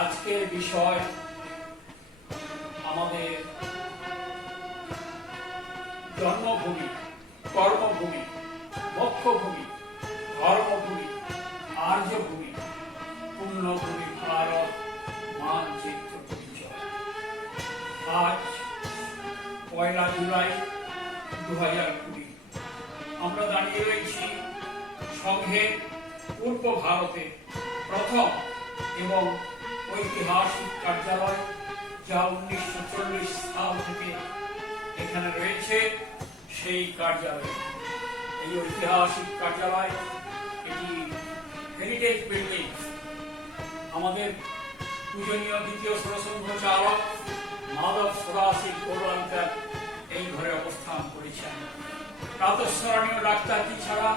আজকের বিষয় আমাদের জন্মভূমি, কর্মভূমি, মোক্ষভূমি, ধর্মভূমি, আর্যভূমি, পুণ্যভূমি ভারত মানচিত্র পরিচয়। আজ 1 জুলাই 2020 আমরা দাঁড়িয়ে রয়েছি সংঘের পূর্ব ভারতে প্রথম এবং ঐতিহাসিক কার্যালয়, যা 1940 সাল থেকে এখানে রয়েছে। সেই কার্যালয়, এই ঐতিহাসিক কার্যালয়, এটি হেরিটেজ বিল্ডিং। আমাদের পূজনীয় দ্বিতীয় ষোড়শঙ্ঘ চালক মাধব সদাশিব গৌরঙ্কর এই ঘরে অবস্থান করেছেন। প্রাতঃস্মরণীয় ডাক্তারটি ছাড়া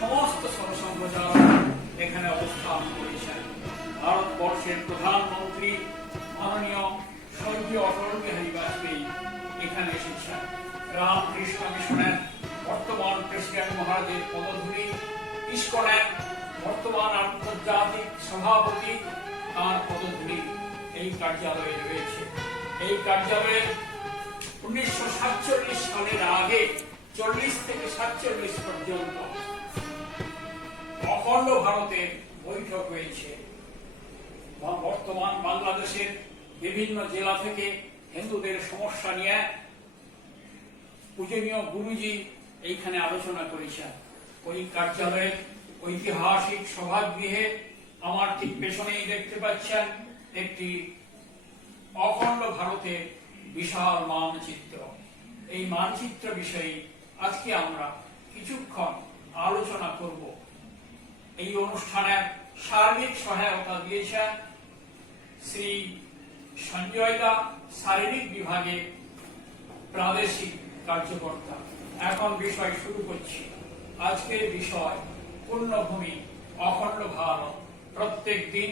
সমস্ত ষোড়শঙ্ঘ চালক এখানে অবস্থান করেছেন। ভারতবর্ষের প্রধানমন্ত্রী মাননীয় স্বর্গীয় অটল বিহারী বাজপেয়ী এখানে এসেছেন। রামকৃষ্ণ মিশনের বর্তমান প্রেসিডেন্ট মহারাজের পদধূলি, ইস্কনের বর্তমান আন্তর্জাতিক সভাপতি, তার পদধূলি এই কার্যালয়ে রয়েছে। এই কার্যালয়ে 1947 সালের আগে 40 থেকে 47 পর্যন্ত অখণ্ড ভারতের বৈঠক হয়েছে। বর্তমান বাংলাদেশের বিভিন্ন জেলা থেকে হিন্দুদের সমস্যা নিয়ে পূজনীয় গুরুজি এইখানে আলোচনা করেছেন। ওই কার্যালয়ে ঐতিহাসিক সভাগৃহে আমার ঠিক পেছনেই দেখতে পাচ্ছেন একটি অখণ্ড ভারতের বিশাল মানচিত্র। এই মানচিত্র বিষয়ে আজকে আমরা কিছুক্ষণ আলোচনা করব। এই অনুষ্ঠানের সার্বিক সহায়তা দিয়েছেন শ্রী সঞ্জয় দা, শারীরিক বিভাগে প্রাদেশিক কার্যকর্তা। এখন বিষয় শুরু করছি। আজকের বিষয় পুণ্যভূমি, অখণ্ড ভারত। প্রত্যেক দিন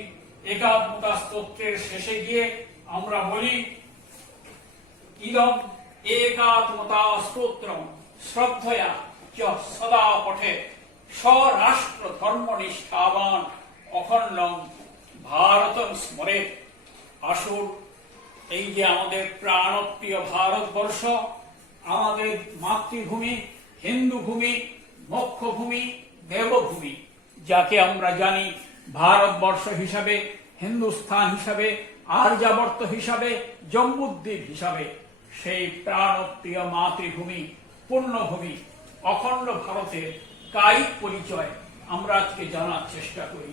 একাত্মতা স্তোত্রের শেষে গিয়ে আমরা বলি, ইদম একাত্মতা স্তোত্রম শ্রদ্ধয়া চ সদা পঠে স্বরাষ্ট্র ধর্ম নিষ্ঠাবান অখণ্ডম ভারতম স্মরে। আসুন, এই যে আমাদের প্রাণপ্রিয় ভারতবর্ষ, আমাদের মাতৃভূমি, হিন্দু ভূমি, মোক্ষভূমি, দেবভূমি, যাকে আমরা জানি ভারতবর্ষ হিসাবে, হিন্দুস্থান হিসাবে, আর্যাবর্ত হিসাবে, জম্বুদ্বীপ হিসাবে, সেই প্রাণপ্রিয় মাতৃভূমি, পুণ্যভূমি, অখণ্ড ভারতের কায়িক পরিচয় আমরা আজকে জানার চেষ্টা করি।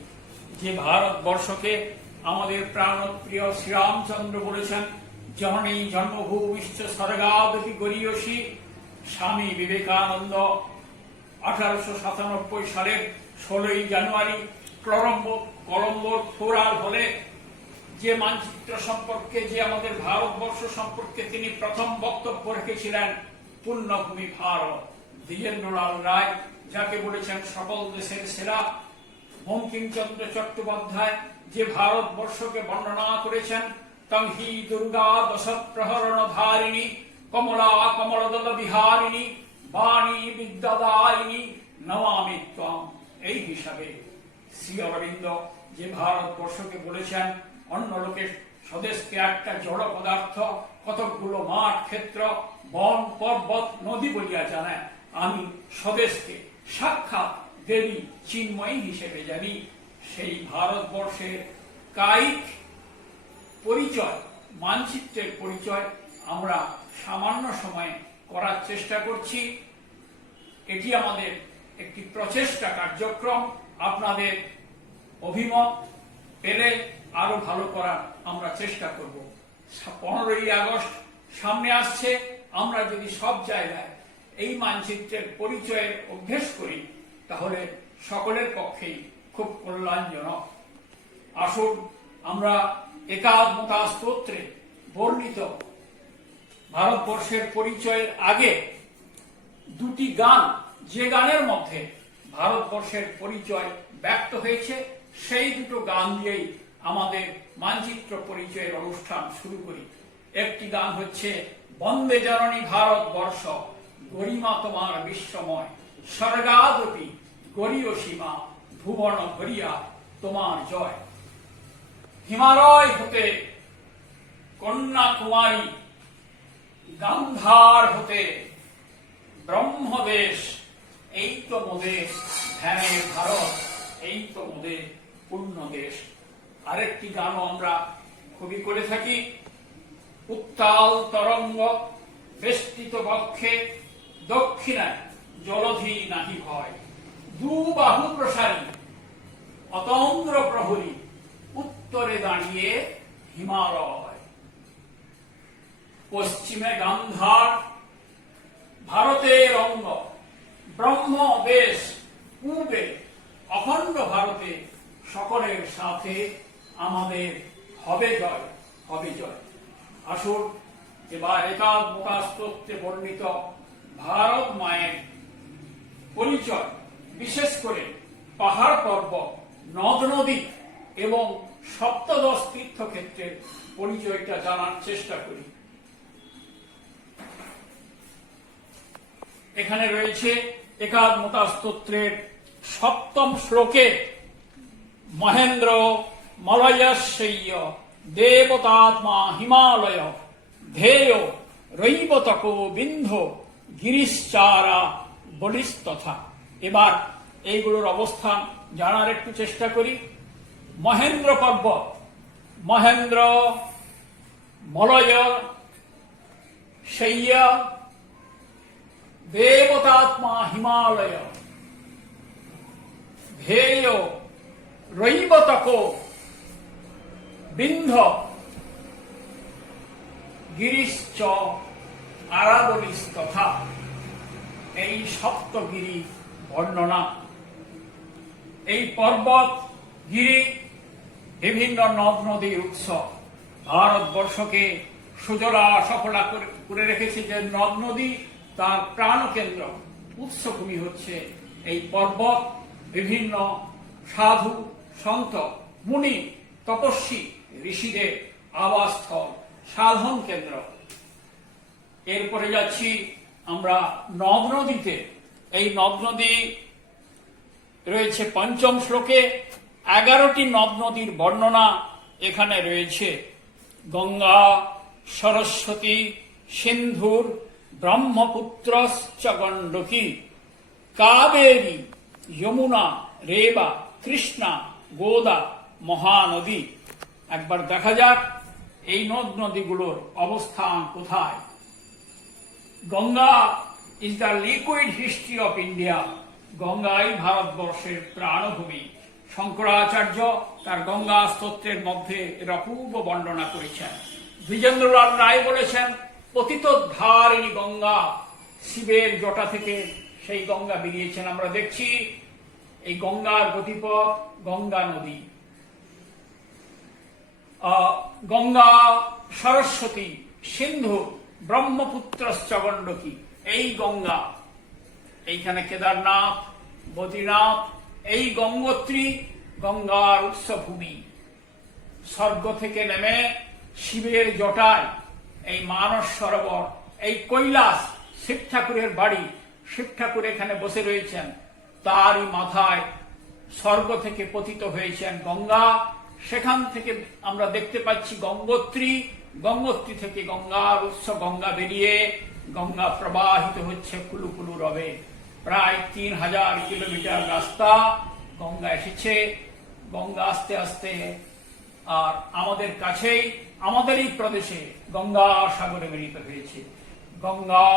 যে ভারতবর্ষকে আমাদের প্রাণপ্রিয় শ্রীরামচন্দ্র বলেছেন, জননী জন্মভূমিশ্চ স্বর্গাদপি গরীয়সী। স্বামী বিবেকানন্দ 1897 সালের 16 জানুয়ারি কলম্বোর ফোরাল হলে যে মানচিত্র সম্পর্কে, যে আমাদের ভারতবর্ষ সম্পর্কে তিনি প্রথম বক্তব্য রেখেছিলেন, পুণ্যভূমি ভারত। দ্বিজেন্দ্রলাল রায়, যাকে বলেছেন সকল দেশের সেরা, বঙ্কিমচন্দ্র চট্টোপাধ্যায় যে ভারতবর্ষকে বর্ণনা করেছেন, তং হি দুর্গা দশ প্রহরণ ধারিণী কমলা কমলদল বিহারিণী বাণী বিদ্যাদায়িনী নমামি ত্বং। এই হিসাবে শ্রী অরবিন্দ যে ভারতবর্ষকে বলেছেন, অন্য লোকের স্বদেশকে একটা জড় পদার্থ, কতকগুলো মাঠ ক্ষেত্র বন পর্বত নদী বলিয়া জানায়, আমি স্বদেশকে সাক্ষাৎ দেবী চিন্ময়ী হিসেবে জানি। সেই ভারতবর্ষের কায়িক পরিচয়, মানচিত্রের পরিচয় আমরা সামান্য সময়ে করার চেষ্টা করছি। এটি আমাদের একটি প্রচেষ্টা কার্যক্রম। আপনাদের অভিমত পেলে আরো ভালো করার আমরা চেষ্টা করব। 15ই আগস্ট সামনে আসছে। আমরা যদি সব জায়গায় এই মানচিত্রের পরিচয়ের অভ্যেস করি, তাহলে সকলের পক্ষেই খুব কল্যাণজনক। আসুন, আমরা একাত্মতা স্তোত্রে বর্ণিত ভারতবর্ষের পরিচয়ের আগে দুটি গান, যে গানের মধ্যে ভারতবর্ষের পরিচয় ব্যক্ত হয়েছে, সেই দুটো গান দিয়েই আমাদের মানচিত্র পরিচয়ের অনুষ্ঠান শুরু করি। একটি গান হচ্ছে বন্দে জননী ভারতবর্ষ, গরিমা তোমার বিশ্বময়, স্বর্গাদপি গরীয়সীমা, ভুবন ভরিয়া তোমার জয়। হিমালয় হতে কন্যাকুমারী, গান্ধার হতে ব্রহ্মদেশ, এই তো মোদের ধ্যানের ভারত, এই তো মোদের পূর্ণ দেশ। আরেকটি গানও আমরা খুবই করে থাকি, উত্তাল তরঙ্গ বেষ্টিত বক্ষে, দক্ষিণায় জলধি নাহি ভয়, দু বাহু প্রসারী অতন্দ্র প্রহরী, উত্তরে দাঁড়িয়ে হিমালয়। পশ্চিমে গান্ধার ভারতের অঙ্গ, ব্রহ্ম দেশ পূর্বে অখণ্ড ভারতে, সকলের সাথে আমাদের হবে জয়, হবে জয়। আসুন এবার একাদ মুখাস্তোত্রে বর্ণিত ভারত মায়ের পরিচয়, বিশেষ করে পাহাড় পর্বত, নদ নদী এবং সপ্তদশ তীর্থক্ষেত্রের পরিচয়টা জানার চেষ্টা করি। এখানে রয়েছে একাদ মুখাস্তোত্রের সপ্তম শ্লোকে, মহেন্দ্র মলয়স্য দেবতাত্মা হিমালয়, ধেয় রৈবতকো বিন্ধো গিরিশ্চারা বলিস্তথা। এবার এইগুলোর অবস্থান জানার একটু চেষ্টা করি। মহেন্দ্র পর্বত, মহেন্দ্র মলয় শৈয়, দেবতাত্মা হিমালয়, ধেয় রৈবতকো বিন্ধ গিরিশ্চ আরাবলিস্তথা। এই সপ্তগিরি বর্ণনা, এই পর্বত গিরি বিভিন্ন নদ নদীর উৎস। ভারতবর্ষকে সুজলা সফলা করে রেখেছে যে নদ নদী, তার প্রাণকেন্দ্র, উৎসভূমি হচ্ছে এই পর্বত। বিভিন্ন সাধু সন্ত মুনি তপস্বী ঋষিদের আবাসস্থল, সাধন কেন্দ্র। এরপরে যাচ্ছি আমরা নদ নদীতে। এই নদ নদী রয়েছে পঞ্চম শ্লোকে, 11টি নদ নদীর বর্ণনা এখানে রয়েছে। গঙ্গা, সরস্বতী, সিন্ধুর, ব্রহ্মপুত্রশ্চ গণ্ডকী, কাবেরী, যমুনা, রেবা, কৃষ্ণা, গোদা, মহানদী। একবার দেখা যাক এই নদ নদীগুলোর অবস্থান কোথায়। Ganga is the liquid history of India. গঙ্গাই ভারতবর্ষের প্রাণভূমি। শঙ্করাচার্য তার গঙ্গা স্তোত্রের মধ্যে এর অপূর্ব বর্ণনা করেছেন। দ্বিজেন্দ্রলাল রায় বলেছেন, পতিত ধারিণী গঙ্গা, শিবের জটা থেকে সেই গঙ্গা বেরিয়েছেন। আমরা দেখছি এই গঙ্গার গতিপথ, গঙ্গা নদী। গঙ্গা, সরস্বতী, সিন্ধু, ব্রহ্মপুত্রশ্চ গণ্ডকী, এই গঙ্গা। এইখানে কেদারনাথ, বদ্রীনাথ, এই গঙ্গোত্রী গঙ্গার উৎসভূমি। স্বর্গ থেকে নেমে শিবের জটায় এই মানস সরোবর, এই কৈলাস, শিব ঠাকুরের বাড়ি, শিব ঠাকুর এখানে বসে রয়েছেন, তারই মাথায় স্বর্গ থেকে পতিত হয়েছেন গঙ্গা। সেখান থেকে আমরা দেখতে পাচ্ছি গঙ্গোত্রী, গঙ্গোত্রী থেকে গঙ্গার উৎস, গঙ্গা বেরিয়ে গঙ্গা প্রবাহিত হচ্ছে কুলুকুলু রবে। প্রায় 3000 কিলোমিটার রাস্তা গঙ্গা এসেছে। গঙ্গা আস্তে আস্তে আর আমাদের কাছেই, আমাদের এই প্রদেশে গঙ্গা সাগরে মিলিত হয়েছে। গঙ্গা,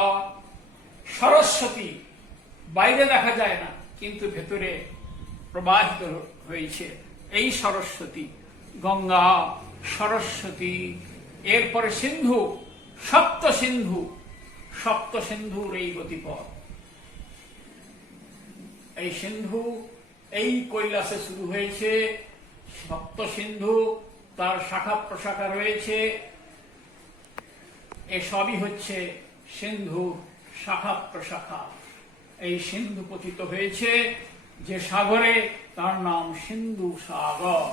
সরস্বতী বাইরে দেখা যায় না, কিন্তু ভেতরে প্রবাহিত হয়েছে এই সরস্বতী। গঙ্গা, সরস্বতী, এরপরে সিন্ধু, সপ্ত সিন্ধু, সপ্ত সিন্ধুর এই গতিপথ। এই সিন্ধু এই কৈলাসে শুরু হয়েছে। সপ্ত সিন্ধু, তার শাখা প্রশাখা রয়েছে। এসবই হচ্ছে সিন্ধু শাখা প্রশাখা। এই সিন্ধু পতিত হয়েছে যে সাগরে, তার নাম সিন্ধু সাগর।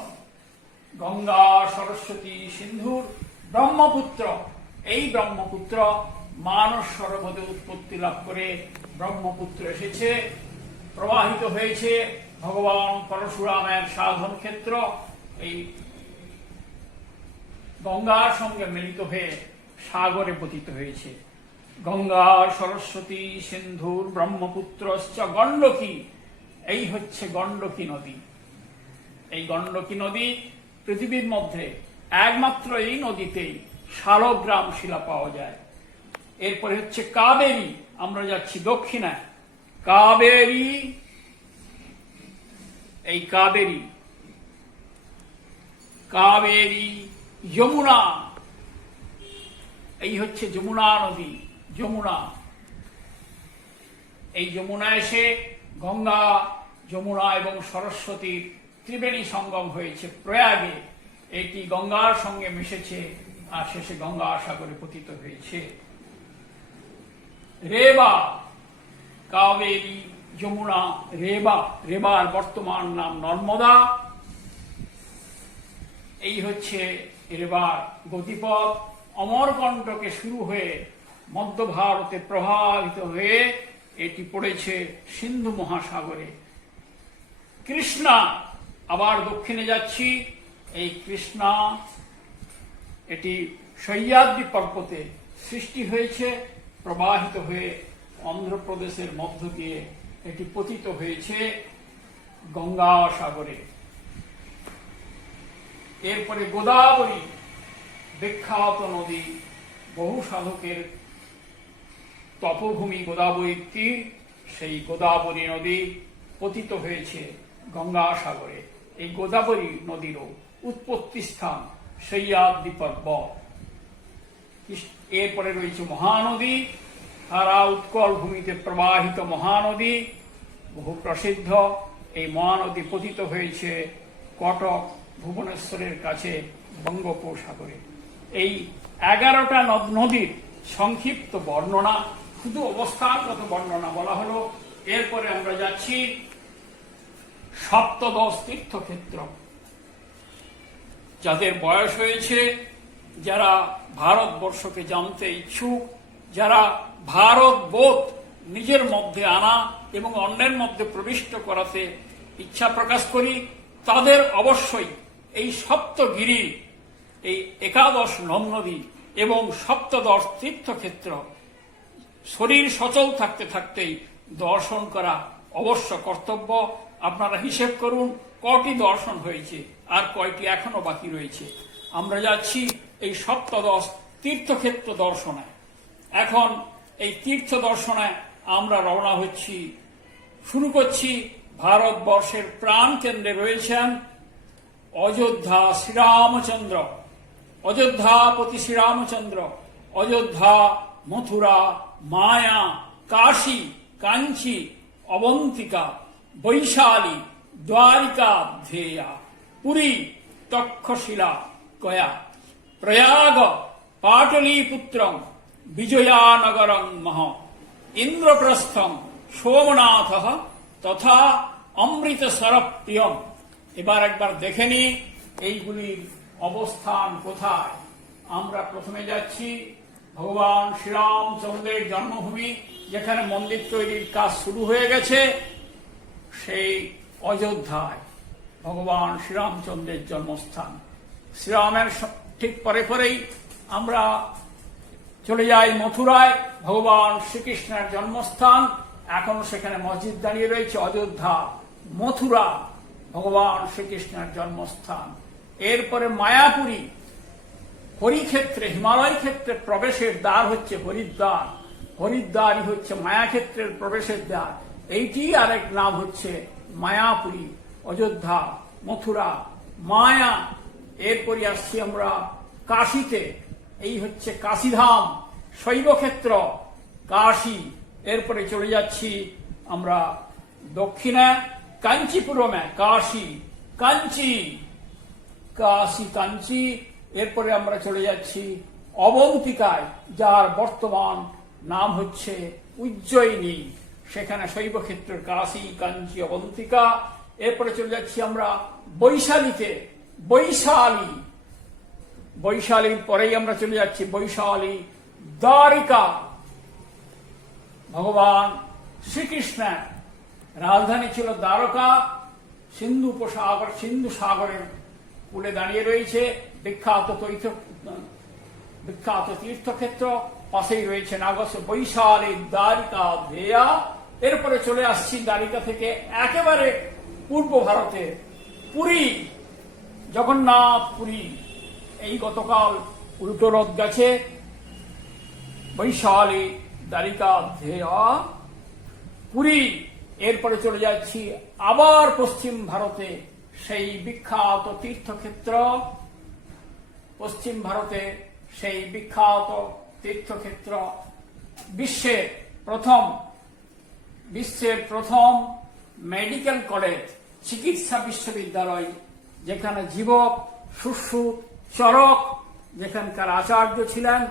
গঙ্গা, সরস্বতী, সিন্ধুর ব্রহ্মপুত্র, এই ব্রহ্মপুত্র মানস সরোবরে উৎপত্তি লাভ করে ব্রহ্মপুত্র এসেছে, প্রবাহিত হয়েছে ভগবান পরশুরামের সাধন ক্ষেত্র। এই গঙ্গার সঙ্গে মিলিত হয়ে সাগরে পতিত হয়েছে। গঙ্গা সরস্বতী সিন্ধুর ব্রহ্মপুত্রশ্চ গণ্ডকী, এই হচ্ছে গণ্ডকী নদী। এই গণ্ডকী নদী পৃথিবীর মধ্যে একমাত্র এই নদীতেই শালগ্রাম শিলা পাওয়া যায়। এরপরে হচ্ছে কাবেরী, আমরা যাচ্ছি দক্ষিণায়। কাবেরী, এই কাবেরী, কাবেরী, যমুনা, এই হচ্ছে যমুনা নদী। যমুনা, এই যমুনা এসে গঙ্গা, যমুনা এবং সরস্বতীর ত্রিবেণী সঙ্গম হয়েছে প্রয়াগে। এটি গঙ্গার সঙ্গে মিশেছে আর শেষে গঙ্গা সাগরে পতিত হয়েছে। রেবা, কাবেরী, যমুনা, রেবা, রেবার বর্তমান নাম নর্মদা। এই হচ্ছে রেবার গতিপথ। অমরকণ্টকে শুরু হয়ে মধ্য ভারতে প্রভাবিত হয়ে এটি পড়েছে সিন্ধু মহাসাগরে। কৃষ্ণা, আবার দক্ষিণে যাচ্ছি। এই কৃষ্ণা, এটি সহ্যাদ্রি পর্বতে সৃষ্টি হয়েছে, প্রবাহিত হয়ে অন্ধ্রপ্রদেশের মধ্য দিয়ে এটি পতিত হয়েছে গঙ্গা সাগরে। এরপরে গোদাবরী, বিখ্যাত নদী, বহু সাধকের তপভূমি গোদাবরীর তীর। সেই গোদাবরী নদী পতিত হয়েছে গঙ্গা সাগরে। এই গোদাবরী নদীরও উৎপত্তি স্থান সহ্যাদ্রি পর্বত। এরপরে রয়েছে মহানদী, সারা উৎকল ভূমিতে প্রবাহিত মহানদী, বহু প্রসিদ্ধ। এই মহানদী পতিত হয়েছে কটক, ভুবনেশ্বরের কাছে বঙ্গোপসাগরে। এই 11টা নদীর সংক্ষিপ্ত বর্ণনা, শুধু অবস্থানগত বর্ণনা বলা হলো। এরপরে আমরা যাচ্ছি সপ্তদশ তীর্থক্ষেত্র। যাদের বয়স হয়েছে, যারা ভারতবর্ষকে জানতে ইচ্ছুক, যারা ভারতবোধ নিজের মধ্যে আনা এবং অন্যের মধ্যে প্রবিষ্ট করাতে ইচ্ছা প্রকাশ করি, তাদের অবশ্যই এই সপ্তগিরি, এই 11 নদী এবং সপ্তদশ তীর্থক্ষেত্র শরীর সচল থাকতে থাকতেই দর্শন করা অবশ্য কর্তব্য। আপনারা হিসেব করুন কটি দর্শন হয়েছে আর কয়টি এখনো বাকি রয়েছে। আমরা যাচ্ছি এই সপ্তদশ তীর্থক্ষেত্র দর্শনে। এখন এই তীর্থ দর্শনে আমরা রওনা হচ্ছি, শুরু করছি। ভারতবর্ষের প্রাণ কেন্দ্রে রয়েছেন অযোধ্যা শ্রীরামচন্দ্র, অযোধ্যাপতি শ্রীরামচন্দ্র। অযোধ্যা, মথুরা, মায়া, কাশী, কাঞ্চি, অবন্তিকা, বৈশালী, দ্বারিকা ধ্যেয়া, পুরী, তক্ষশিলা, গয়া, প্রয়াগ, পাটলিপুত্রং, বিজয়ানগরং মহ, ইন্দ্রপ্রস্থম, সোমনাথ তথা অমৃতসর প্রিয়ম। এবার একবার দেখে নি এইগুলির অবস্থান কোথায়। আমরা প্রথমে যাচ্ছি ভগবান শ্রীরামচন্দ্রের জন্মভূমি, যেখানে মন্দির তৈরির কাজ শুরু হয়ে গেছে, সেই অযোধ্যায় ভগবান শ্রীরামচন্দ্রের জন্মস্থান। শ্রীরামের ঠিক পরে পরেই আমরা চলে যাই মথুরায়, ভগবান শ্রীকৃষ্ণের জন্মস্থান। এখনো সেখানে মসজিদ দাঁড়িয়ে রয়েছে। অযোধ্যা, মথুরা, ভগবান শ্রীকৃষ্ণের জন্মস্থান। এরপরে মায়াপুরী, হরিক্ষেত্রে, হিমালয় ক্ষেত্রে প্রবেশের দ্বার হচ্ছে হরিদ্বার। হরিদ্বারই হচ্ছে মায়াক্ষেত্রের প্রবেশের দ্বার। এইটি আরেক নাম হচ্ছে মায়াপুরী। অযোধ্যা, মথুরা, মায়া। এরপরে আসছি আমরা কাশীতে, এই হচ্ছে কাশীধাম, শৈবক্ষেত্র, কাশী। এরপরে চলে যাচ্ছি আমরা দক্ষিণে কাঞ্চিপুরমে, কাশী, কাঞ্চি, কাশী, কাঞ্চি। এরপরে আমরা চলে যাচ্ছি অবন্তিকায়, যার বর্তমান নাম হচ্ছে উজ্জয়িনী। সেখানে শৈবক্ষেত্রের কাশী, কাঞ্চি, অবন্তিকা। এরপরে চলে যাচ্ছি আমরা বৈশালীতে, বৈশালী। বৈশালীর পরেই আমরা চলে যাচ্ছি বৈশালী, দ্বারিকা। ভগবান শ্রীকৃষ্ণের রাজধানী ছিল দ্বারকা। সিন্ধু সাগরের কূলে দাঁড়িয়ে রয়েছে বিখ্যাত তীর্থক্ষেত্র, পাশেই রয়েছে নাগস বৈশালী দ্বারিকা ধেয়া। এরপরে চলে আসছি দ্বারিকা থেকে একেবারে পূর্ব ভারতে পুরী, জগন্নাথ পুরী। এই গতকাল উল্টো রথ গেছে, বৈশালী দ্বারিকা ধেয়া পুরী। এরপরে চলে যাচ্ছি আবার পশ্চিম ভারতে, সেই বিখ্যাত তীর্থক্ষেত্র, পশ্চিম ভারতে সেই বিখ্যাত তীর্থক্ষেত্র, বিশ্বের প্রথম মেডিকেল কলেজ, চিকিৎসা বিশ্ববিদ্যালয়, যেখানে জীবক, শুশ্রূত, চরক যেখানকার আচার্য ছিলেন,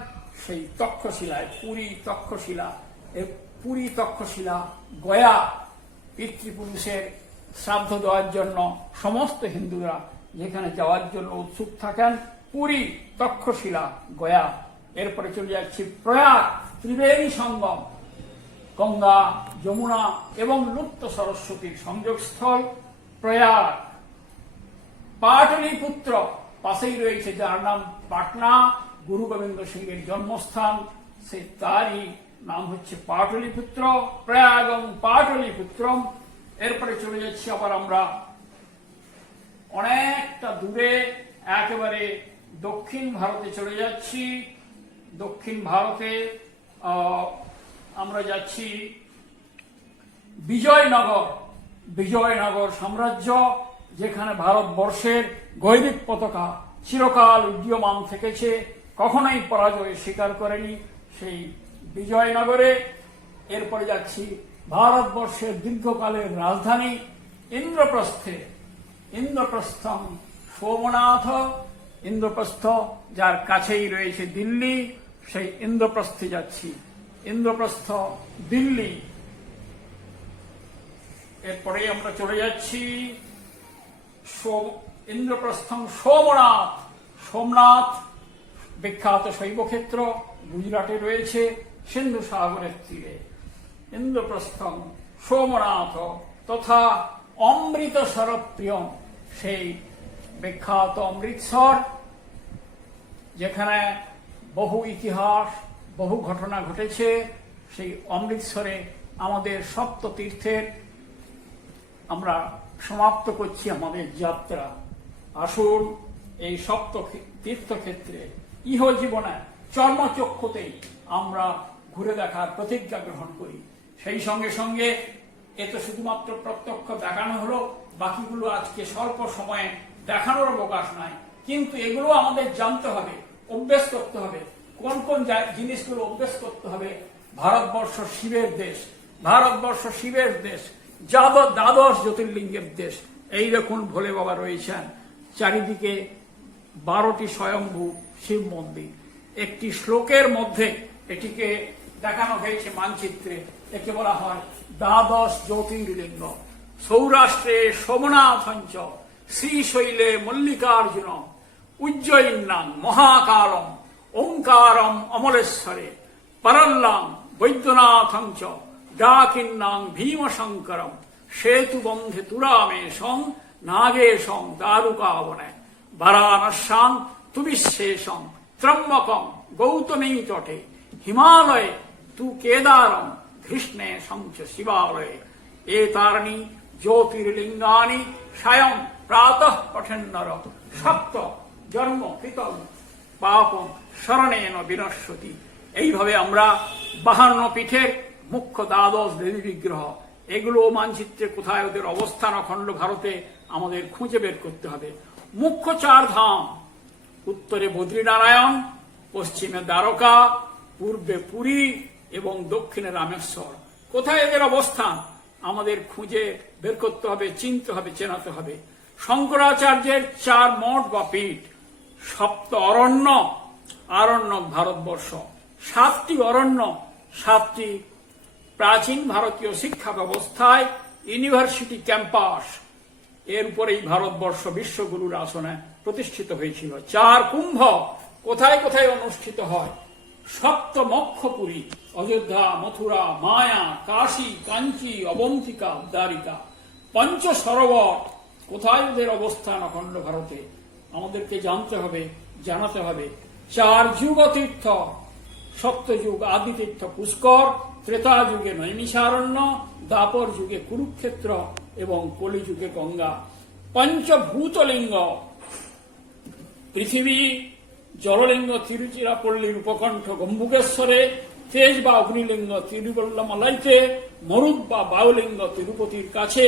সেই তক্ষশিলায়, পুরী তক্ষশিলা গয়া, পিতৃপুরুষের শ্রাদ্ধ দেওয়ার জন্য সমস্ত হিন্দুরা যেখানে যাওয়ার জন্য উৎসুক থাকেন, পুরী তক্ষশিলা গয়া। এরপরে চলে যাচ্ছি প্রয়াগ, ত্রিবেণী সঙ্গম, গঙ্গা, যমুনা এবং লুপ্ত সরস্বতীর সংযোগস্থল প্রয়াগ। পাটলিপুত্র পাশেই রয়েছে, যার নাম পাটনা, গুরু গোবিন্দ সিংহের জন্মস্থান, সে তারই নাম হচ্ছে পাটলিপুত্র, প্রয়াগং পাটলিপুত্রম। এরপরে চলে যাচ্ছি আবার আমরা অনেকটা দূরে, একেবারে দক্ষিণ ভারতে চলে যাচ্ছি। দক্ষিণ ভারতে আমরা যাচ্ছি বিজয়নগর সাম্রাজ্য, যেখানে ভারতবর্ষের গৈরিক পতাকা চিরকাল উড্ডীয়মান থেকেছে, কখনোই পরাজয় স্বীকার করেনি সেই বিজয়নগরে। এরপরে যাচ্ছি ভারতবর্ষের দীর্ঘকালের রাজধানী ইন্দ্রপ্রস্থম সোমনাথ, ইন্দ্রপ্রস্থ যার কাছেই রয়েছে দিল্লি, সেই ইন্দ্রপ্রস্থে যাচ্ছি, ইন্দ্রপ্রস্থ দিল্লি। এরপরে আমরা চলে যাচ্ছি ইন্দ্রপ্রস্থম সোমনাথ, বিখ্যাত শৈবক্ষেত্র, গুজরাটে রয়েছে সিন্ধু সাগরের তীরে। ইন্দ্রপ্রস্থম সোমনাথ তথা অমৃতসর প্রিয়ম, সেই বিখ্যাত অমৃতসর, যেখানে বহু ইতিহাস, বহু ঘটনা ঘটেছে। সেই অমৃতসরে আমাদের সপ্ত তীর্থের আমরা সমাপ্ত করছি আমাদের যাত্রা। আসুন এই সপ্ত তীর্থক্ষেত্রে ইহ জীবনে চর্মচক্ষুতেই আমরা ঘুরে দেখার প্রতিজ্ঞা গ্রহণ করি। সেই সঙ্গে সঙ্গে এ তো শুধুমাত্র প্রত্যক্ষ দেখানো হলো, বাকিগুলো আজকে স্বল্প সময়ে দেখানোর অবকাশ নাই, কিন্তু এগুলো আমাদের জানতে হবে, অভ্যেস করতে হবে। কোন কোন জিনিসগুলো অভ্যেস করতে হবে? ভারতবর্ষ শিবের দেশ, দ্বাদশ জ্যোতির্লিঙ্গের দেশ। এই দেখুন ভোলে বাবা রয়েছেন, চারিদিকে 12টি স্বয়ম্ভু শিব মন্দির। একটি শ্লোকের মধ্যে এটিকে দেখানো হয়েছে মানচিত্রে, একে বলা হয় দ্বাদশ জ্যোতির্লিঙ্গ। সৌরাষ্ট্রে সোমনাথঞ্চ, শ্রীশৈলে মল্লিকার্জুন, উজ্জয়িন্যাং মহাকালম, ওঙ্কারম অমলেশ্বরে, পরল্লাং বৈদ্যনাথঞ্চ, ডাকিন্নাং ভীমশঙ্করম, সেতুবন্ধে তুরামেশং, নাগেশং দারুকাবনে, বারাণস্যাং তু বিশ্বেশং, ত্রম্বকং গৌতমী তটে, হিমালয়ে তু কেদারম, কৃষ্ণে সংচ শিবালয়ে। এতানি জ্যোতির্লিঙ্গানি স্বয়ং প্রাতঃ পঠেন্নর, সপ্ত জন্ম কৃতম পাপম শরণেন বিনশ্যতি। এইভাবে আমরা 52 পীঠের মুখ্য দ্বাদশ দেবী বিগ্রহ, এগুলো মানচিত্রে কোথায় ওদের অবস্থান অখণ্ড ভারতে আমাদের খুঁজে বের করতে হবে। মুখ্য 4 ধাম, উত্তরে বদ্রীনারায়ণ, পশ্চিমে দ্বারকা, পূর্বে পুরী এবং দক্ষিণে রামেশ্বর। কোথায় এদের অবস্থান আমাদের খুঁজে বের করতে হবে, চিনতে হবে, চেনাতে হবে। শঙ্করাচার্যের 4 মঠ বা পীঠ, সপ্ত আরণ্যক ভারতবর্ষ, 7টি অরণ্য, 7টি প্রাচীন ভারতীয় শিক্ষা ব্যবস্থায় ইউনিভার্সিটি ক্যাম্পাস, এর উপরেই ভারতবর্ষ বিশ্বগুরুর আসনে প্রতিষ্ঠিত হয়েছিল। 4 কুম্ভ কোথায় কোথায় অনুষ্ঠিত হয়? সপ্তমক্ষপুরী, অযোধ্যা, মথুরা, মায়া, কাশী, কাঞ্চি, অবন্তিকা, দ্বারিকা। 5 সরোবর কোথায় ওদের অবস্থান অখণ্ড ভারতে? আমাদেরকে জানতে হবে, জানাতে হবে। 4 যুগ তীর্থ, সপ্তযুগ আদিতীর্থ পুষ্কর, ত্রেতা যুগে নৈমিষারণ্য, দ্বাপর যুগে কুরুক্ষেত্র এবং কলিযুগে গঙ্গা। পঞ্চভূতলিঙ্গ পৃথিবী, জললিঙ্গ তিরুচিরাপল্লীর উপকণ্ঠ গম্বুকেশ্বরে, তেজ বা অগ্নিলিঙ্গ তিরুবল্লমলাইতে, মরুদ বা বায়ুলিঙ্গ তিরুপতির কাছে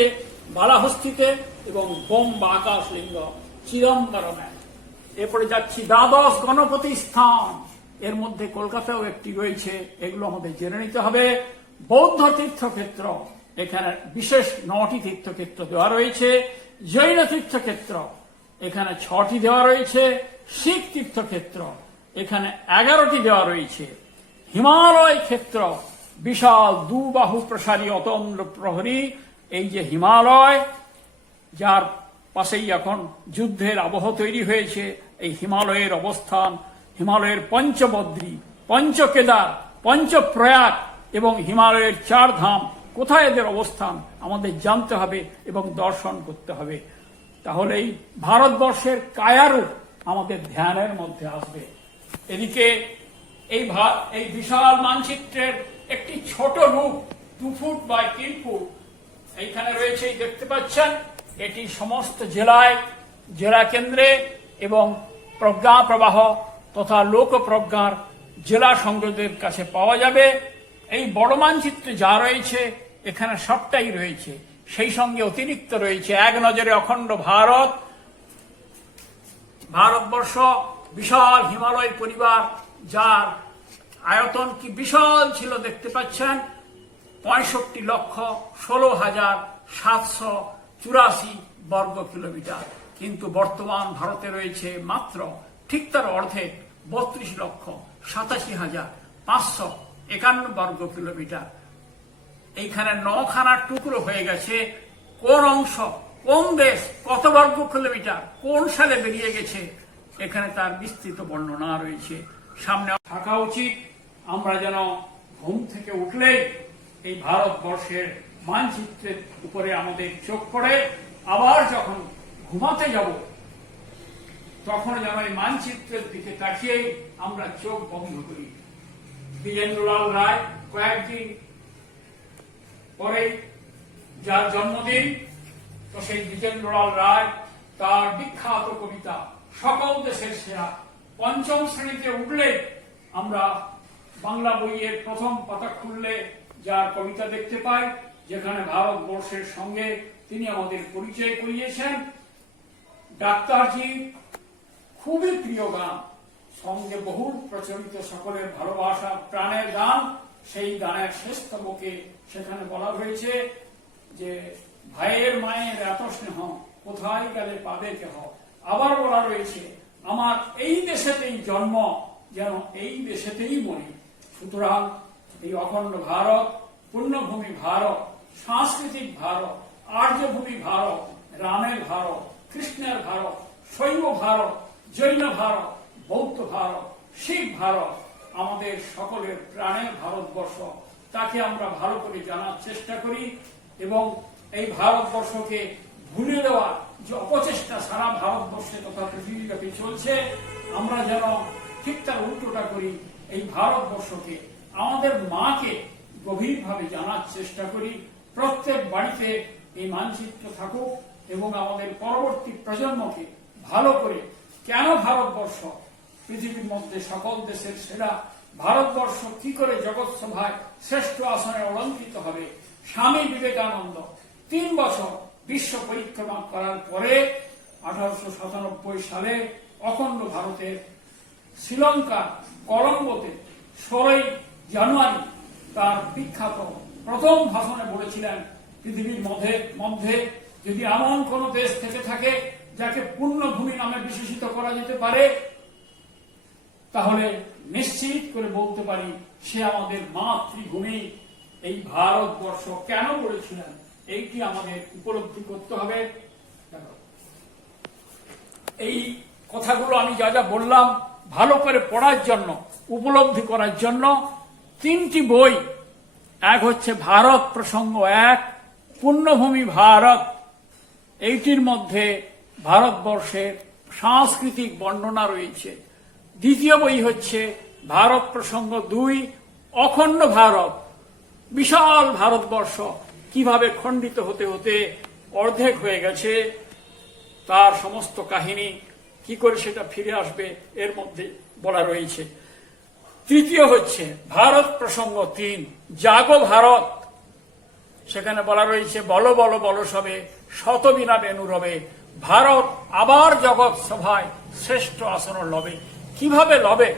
বালাহস্তিতে এবং বোম বা আকাশলিঙ্গ চিদম্বরমে। এরপরে যাচ্ছি দ্বাদশ গণপতি স্থান, এর মধ্যে কলকাতাও একটি রয়েছে, এগুলো আমাদের জেনে নিতে হবে। বৌদ্ধ তীর্থক্ষেত্র, এখানে বিশেষ 9টি তীর্থক্ষেত্র দেওয়া রয়েছে। জৈন তীর্থক্ষেত্র, এখানে 6টি দেওয়া রয়েছে। শিখ তীর্থক্ষেত্র, এখানে 11টি দেওয়া রয়েছে। হিমালয় ক্ষেত্র, বিশাল দুবাহু প্রসারী অতন্দ্র প্রহরী, এই যে হিমালয়, যার পাশেই এখন যুদ্ধের আবহ তৈরি হয়েছে, এই হিমালয়ের অবস্থান, হিমালয়ের পঞ্চবদ্রী, পঞ্চকেদার, পঞ্চপ্রয়াগ এবং হিমালয়ের 4 ধাম, কোথায় এদের অবস্থান আমাদের জানতে হবে এবং দর্শন করতে হবে। তাহলেই ভারতবর্ষের কায়ারূপ আমাদের ধ্যানের মধ্যে আসবে। এদিকে এই বিশাল মানচিত্রের একটি ছোট রূপ 2 ফুট বাই 3 ফুট এইখানে রয়েছে, দেখতে পাচ্ছেন। এটি সমস্ত জেলায়, জেলা কেন্দ্রে এবং প্রজ্ঞা প্রবাহ তথা লোক প্রজ্ঞার জেলা সংসদের কাছে পাওয়া যাবে। এই বড় মানচিত্রে যা রয়েছে এখানে সবটাই রয়েছে, সেই সঙ্গে অতিরিক্ত রয়েছে এক নজরে অখণ্ড ভারত। ভারতবর্ষ বিশাল হিমালয় পরিবার, যার আয়তন কি বিশাল ছিল দেখতে পাচ্ছেন, 65,16,784 বর্গ কিলোমিটার। কিন্তু বর্তমান ভারতে রয়েছে মাত্র ঠিক তার অর্ধেক, 32,87,551 বর্গ কিলোমিটার। এইখানে 9খানা টুকরো হয়ে গেছে। কোন অংশ, কোন দেশ, কত বর্গ কিলোমিটার, কোন সালে বেরিয়ে গেছে, এখানে তার বিস্তৃত বর্ণনা রয়েছে। সামনে থাকা উচিত আমরা যেন ঘুম থেকে উঠলে এই ভারতবর্ষের মানচিত্রের উপরে আমাদের চোখ পড়ে, আবার যখন ঘুমাতে যাব তখন যেন এই মানচিত্রের দিকে তাকিয়ে আমরা চোখ বন্ধ করি। দ্বিজেন্দ্রলাল রায় কয়েকদিন পরে যার জন্মদিন, তো সেই দ্বিজেন্দ্রলাল রায় তার বিখ্যাত কবিতা সকল দেশের সেরা, 5ম শ্রেণীতে উঠলে আমরা বাংলা বইয়ের প্রথম পাতা খুললে যার কবিতা দেখতে পাই, যেখানে ভারতবর্ষের সঙ্গে তিনি আমাদের পরিচয় করিয়েছেন। ডাক্তারজি খুবই প্রিয় গান, সঙ্গে বহুল প্রচলিত সকলের ভালোবাসা প্রাণের গান। সেই গানের শেষতমকে সেখানে বলা হয়েছে যে ভাইয়ের মায়ের এত স্নেহ কোথায় গেলে পাবে কেহ। আবার বলা রয়েছে আমার এই দেশেতেই জন্ম, যেন এই দেশেতেই মরি। সুতরাং এই অখণ্ড ভারত, পুণ্যভূমি ভারত, সাংস্কৃতিক ভারত, আর্যভূমি ভারত, রামের ভারত, কৃষ্ণের ভারত, শৈব ভারত, জৈন ভারত, বৌদ্ধ ভারত, শিখ ভারত, আমাদের সকলের প্রাণের ভারতবর্ষ। তাকে আমরা ভালো করে জানার চেষ্টা করি এবং এই ভারতবর্ষকে ভুলে দেওয়ার যে অপচেষ্টা সারা ভারতবর্ষে তথা পৃথিবীব্যাপী চলছে, আমরা যেন ঠিক তার উল্টোটা করি। এই ভারতবর্ষকে, আমাদের মাকে গভীরভাবে জানার চেষ্টা করি। প্রত্যেক বাড়িতে এই মানচিত্র থাকুক এবং আমাদের পরবর্তী প্রজন্মকে ভালো করে কেন ভারতবর্ষ পৃথিবীর মধ্যে সকল দেশের সেরা, ভারতবর্ষ কি করে জগৎ সভায় শ্রেষ্ঠ আসনে অলঙ্কৃত হবে। স্বামী বিবেকানন্দ 3 বছর বিশ্ব পরিক্রমা করার পরে 1897 সালে অখণ্ড ভারতের শ্রীলঙ্কা কলম্বোতে 16 জানুয়ারি তার বিখ্যাত প্রথম ভাষণে বলেছিলেন, পৃথিবীর মধ্যে যদি এমন কোন দেশ থেকে থাকে যাকে পুণ্যভূমি নামে বিশেষিত করা যেতে পারে, তাহলে নিশ্চিত করে বলতে পারি সে আমাদের মাতৃভূমি। এই ভারতবর্ষ কেন বলেছিলেন এইটি আমাদের উপলব্ধি করতে হবে। এই কথাগুলো আমি যা যা বললাম ভালো করে পড়ার জন্য, উপলব্ধি করার জন্য 3টি বই, এক হচ্ছে ভারত প্রসঙ্গ 1, পুণ্যভূমি ভারত। এইটির মধ্যে ভারতবর্ষের সাংস্কৃতিক বর্ণনা রয়েছে। দ্বিতীয় বই হচ্ছে ভারত প্রসঙ্গ 2, অখণ্ড ভারত। বিশাল ভারতবর্ষ কিভাবে খণ্ডিত হতে হতে অর্ধেক হয়ে গেছে, তার সমস্ত কাহিনী, কি করে সেটা ফিরে আসবে, এর মধ্যে বলা রয়েছে। তৃতীয় হচ্ছে ভারত প্রসঙ্গ 3, জাগো ভারত। সেখানে বলা রয়েছে বল বল বল সবে, শতবিনা বেনু রবে, ভারত আবার জগৎ সভায় শ্রেষ্ঠ আসন লবে। কিভাবে লবে,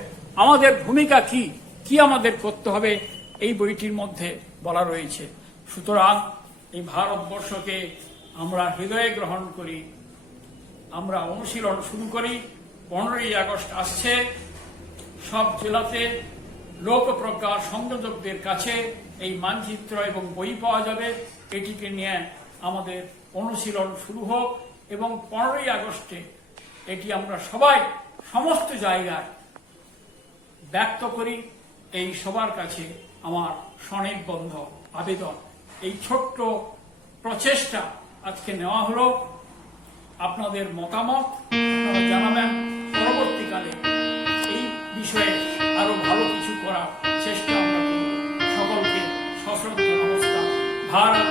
আমাদের ভূমিকা কি, কি আমাদের করতে হবে, এই বইটির মধ্যে বলা রয়েছে। সুতরাং এই ভারতবর্ষকে আমরা হৃদয়ে গ্রহণ করি, আমরা অনুশীলন শুরু করি। 15ই আগস্ট আসছে, সব জেলাতে লোকপ্রজ্ঞা সংযোজকদের কাছে এই মানচিত্র এবং বই পাওয়া যাবে। এটিকে নিয়ে আমাদের অনুশীলন শুরু হোক এবং 15ই আগস্টে এটি আমরা সবাই সমস্ত জায়গায় ব্যক্ত করি। এই সবার কাছে আমার স্বনির্বন্ধ আবেদন। এই ছোট্ট প্রচেষ্টা আজকে নেওয়া হলো। আপনাদের মতামত আপনারা জানাবেন। পরবর্তীকালে এই বিষয়ে আরো ভালো কিছু করার চেষ্টা আমরা করব। সকলকে সশ্রদ্ধ নমস্কার। ভারত